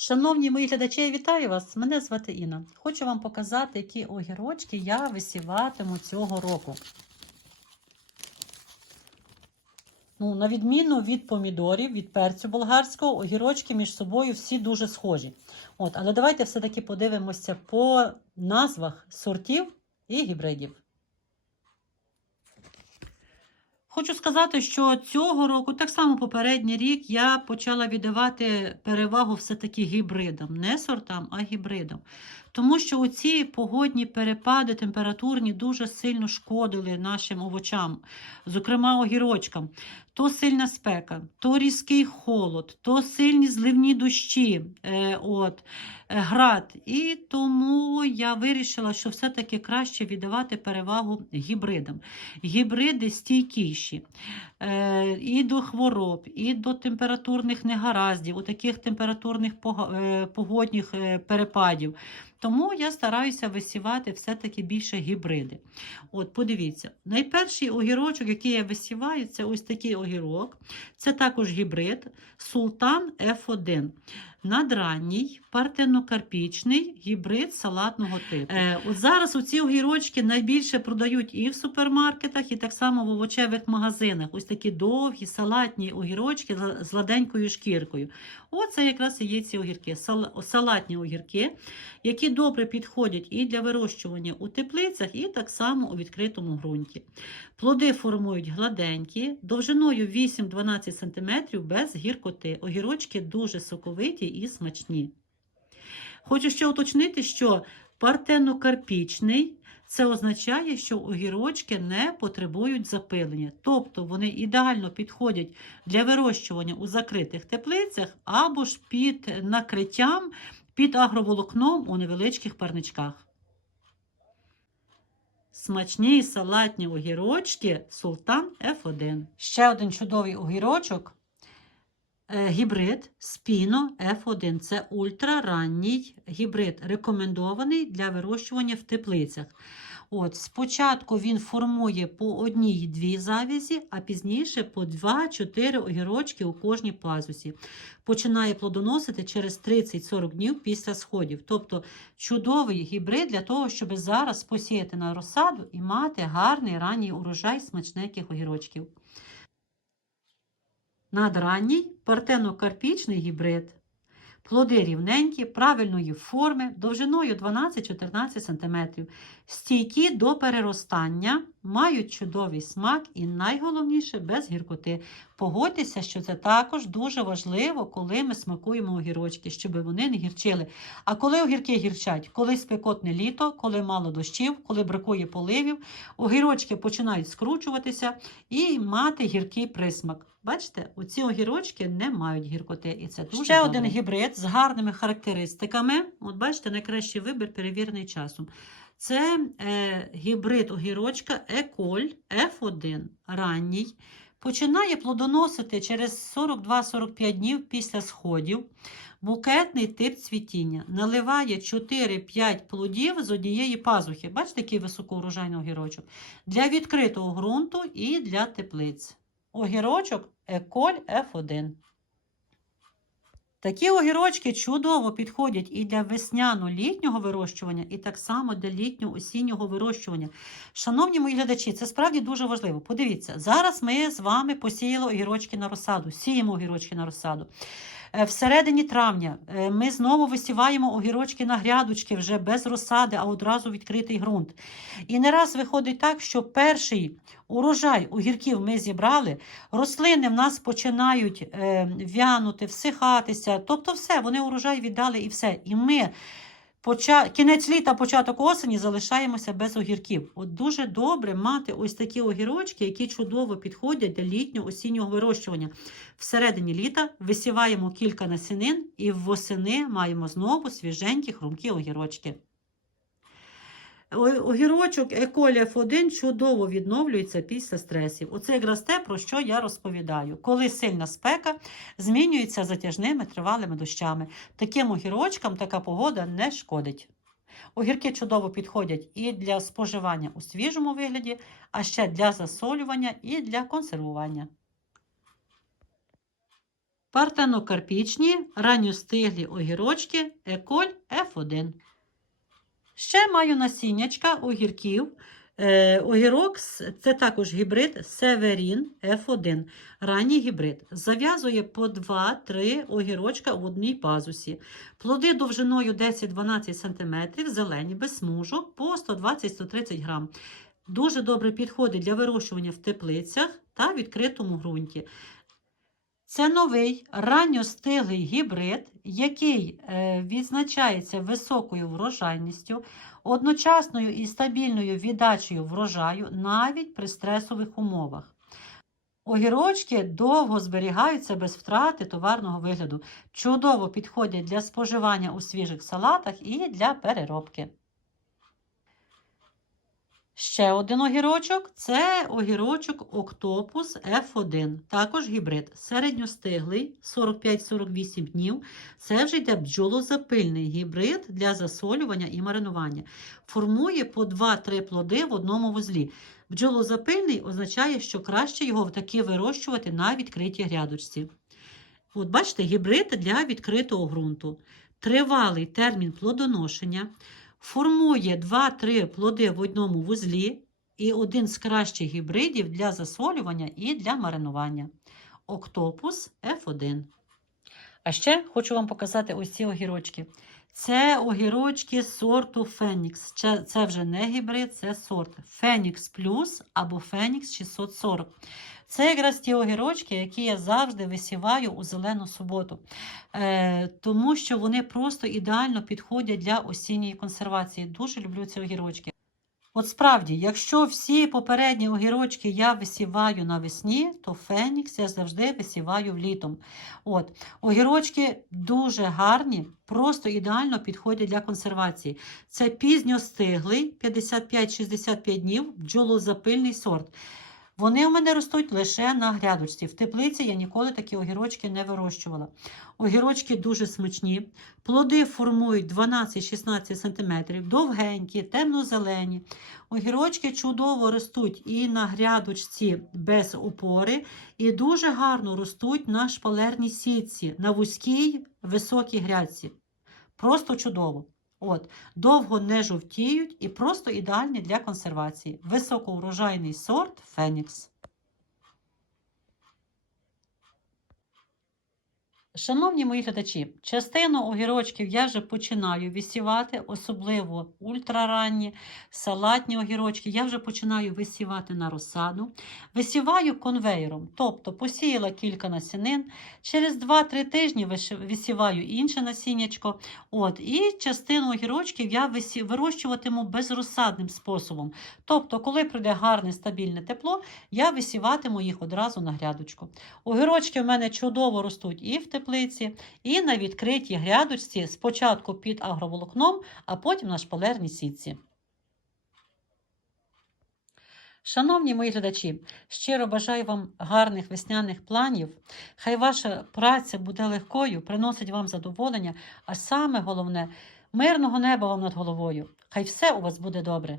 Шановні мої глядачі, я вітаю вас! Мене звати Інна. Хочу вам показати, які огірочки я висіватиму цього року. Ну, на відміну від помідорів, від перцю болгарського, огірочки між собою всі дуже схожі. От, але давайте все-таки подивимося по назвах сортів і гібридів. Хочу сказати, що цього року, так само попередній рік, я почала віддавати перевагу все-таки гібридам, не сортам, а гібридам. Тому що оці погодні перепади температурні дуже сильно шкодили нашим овочам, зокрема огірочкам. То сильна спека, то різкий холод, то сильні зливні дощі, е, от, е, град. І тому я вирішила, що все-таки краще віддавати перевагу гібридам. Гібриди стійкіші е, і до хвороб, і до температурних негараздів, у таких температурних е, погодних е, перепадів. Тому я стараюся висівати все-таки більше гібриди. От, подивіться, найперший огірочок, який я висіваю, це ось такий огірок. Це також гібрид Султан F1. Надранній, партенокарпічний гібрид салатного типу. Е, от зараз оці огірочки найбільше продають і в супермаркетах, і так само в овочевих магазинах. Ось такі довгі салатні огірочки з- ладенькою шкіркою. Оце якраз і є ці огірки, сал- салатні огірки, які добре підходять і для вирощування у теплицях, і так само у відкритому ґрунті. Плоди формують гладенькі, довжиною 8-12 см без гіркоти. Огірочки дуже соковиті і смачні. Хочу ще уточнити, що партенокарпічний це означає, що огірочки не потребують запилення, тобто вони ідеально підходять для вирощування у закритих теплицях або ж під накриттям, під агроволокном у невеличких парничках. Смачні салатні огірочки Султан F1. Ще один чудовий огірочок. Е, Гібрид Спіно F1. Це ультраранній гібрид, рекомендований для вирощування в теплицях. От, спочатку він формує по одній-дві завязі, а пізніше по 2-4 огірочки у кожній пазусі. Починає плодоносити через 30-40 днів після сходів. Тобто чудовий гібрид для того, щоб зараз посіяти на розсаду і мати гарний ранній урожай смачненьких огірочків. Надранній партенокарпічний гібрид. Плоди рівненькі, правильної форми, довжиною 12-14 см, стійкі до переростання, мають чудовий смак і найголовніше без гіркоти. Погодьтеся, що це також дуже важливо, коли ми смакуємо огірочки, щоб вони не гірчили. А коли огірки гірчать, коли спекотне літо, коли мало дощів, коли бракує поливів, огірочки починають скручуватися і мати гіркий присмак. Бачите, оці огірочки не мають гіркоти, і це дуже Ще добре. один гібрид з гарними характеристиками. От бачите, найкращий вибір перевірений часом. Це е, гібрид огірочка Еколь F1 ранній. Починає плодоносити через 42-45 днів після сходів. Букетний тип цвітіння. Наливає 4-5 плодів з однієї пазухи. Бачите, який високоурожайний огірочок. Для відкритого ґрунту і для теплиць. Огірочок Еколь F1. Такі огірочки чудово підходять і для весняно-літнього вирощування, і так само для літньо-осіннього вирощування. Шановні мої глядачі, це справді дуже важливо. Подивіться, зараз ми з вами посіяли огірочки на розсаду, сіємо огірочки на розсаду. Е, середині травня е, ми знову висіваємо огірочки на грядочки вже без розсади, а одразу відкритий ґрунт. І не раз виходить так, що перший урожай огірків ми зібрали, рослини в нас починають е, вянути, всихатися. Тобто, все, вони урожай віддали і все. І ми поча... кінець літа, початок осені залишаємося без огірків. От дуже добре мати ось такі огірочки, які чудово підходять для літнього-осіннього вирощування. Всередині літа висіваємо кілька насінин і восени маємо знову свіженькі хрумкі огірочки. Огірочок Еколі F1 чудово відновлюється після стресів. Оце якраз те, про що я розповідаю. Коли сильна спека змінюється затяжними тривалими дощами. Таким огірочкам така погода не шкодить. Огірки чудово підходять і для споживання у свіжому вигляді, а ще для засолювання і для консервування. партенокарпічні, ранньостиглі огірочки Еколь F1. Ще маю насіннячка огірків. Е, огірок це також гібрид Северін F1. Ранній гібрид. Зав'язує по 2-3 огірочка в одній пазусі. Плоди довжиною 10-12 см, зелені, без смужок, по 120-130 грам. Дуже добре підходить для вирощування в теплицях та відкритому ґрунті. Це новий ранньостиглий гібрид, який е, відзначається високою врожайністю, одночасною і стабільною віддачею врожаю навіть при стресових умовах. Огірочки довго зберігаються без втрати товарного вигляду, чудово підходять для споживання у свіжих салатах і для переробки. Ще один огірочок це огірочок Октопус F1, також гібрид. Середньостиглий 45-48 днів. Це вже йде бджолозапильний гібрид для засолювання і маринування. Формує по 2-3 плоди в одному вузлі. Бджолозапильний означає, що краще його таки вирощувати на відкритій грядочці. От бачите, гібрид для відкритого ґрунту. Тривалий термін плодоношення формує 2-3 плоди в одному вузлі і один з кращих гібридів для засолювання і для маринування. Октопус F1. А ще хочу вам показати ось ці огірочки. Це огірочки сорту Фенікс. Це, вже не гібрид, це сорт Фенікс Плюс або Фенікс 640. Це якраз ті огірочки, які я завжди висіваю у зелену суботу, е, тому що вони просто ідеально підходять для осінньої консервації. Дуже люблю ці огірочки. От справді, якщо всі попередні огірочки я висіваю навесні, то Фенікс я завжди висіваю влітом. От, огірочки дуже гарні, просто ідеально підходять для консервації. Це пізньостиглий 55-65 днів бджолозапильний сорт. Вони у мене ростуть лише на грядочці. В теплиці я ніколи такі огірочки не вирощувала. Огірочки дуже смачні. Плоди формують 12-16 см, довгенькі, темно-зелені. Огірочки чудово ростуть і на грядочці без опори, і дуже гарно ростуть на шпалерній сітці, на вузькій високій грядці. Просто чудово. От, довго не жовтіють і просто ідеальні для консервації. Високоурожайний сорт Фенікс. Шановні мої глядачі, частину огірочків я вже починаю висівати, особливо ультраранні, салатні огірочки. Я вже починаю висівати на розсаду. Висіваю конвейером, тобто посіяла кілька насінин. Через 2-3 тижні висіваю інше насіннячко. От, і частину огірочків я вирощуватиму безрозсадним способом. Тобто, коли прийде гарне стабільне тепло, я висіватиму їх одразу на грядочку. Огірочки в мене чудово ростуть і в теплиці, і на відкритій грядочці, спочатку під агроволокном, а потім на шпалерній сітці. Шановні мої глядачі, щиро бажаю вам гарних весняних планів. Хай ваша праця буде легкою, приносить вам задоволення, а саме головне мирного неба вам над головою. Хай все у вас буде добре.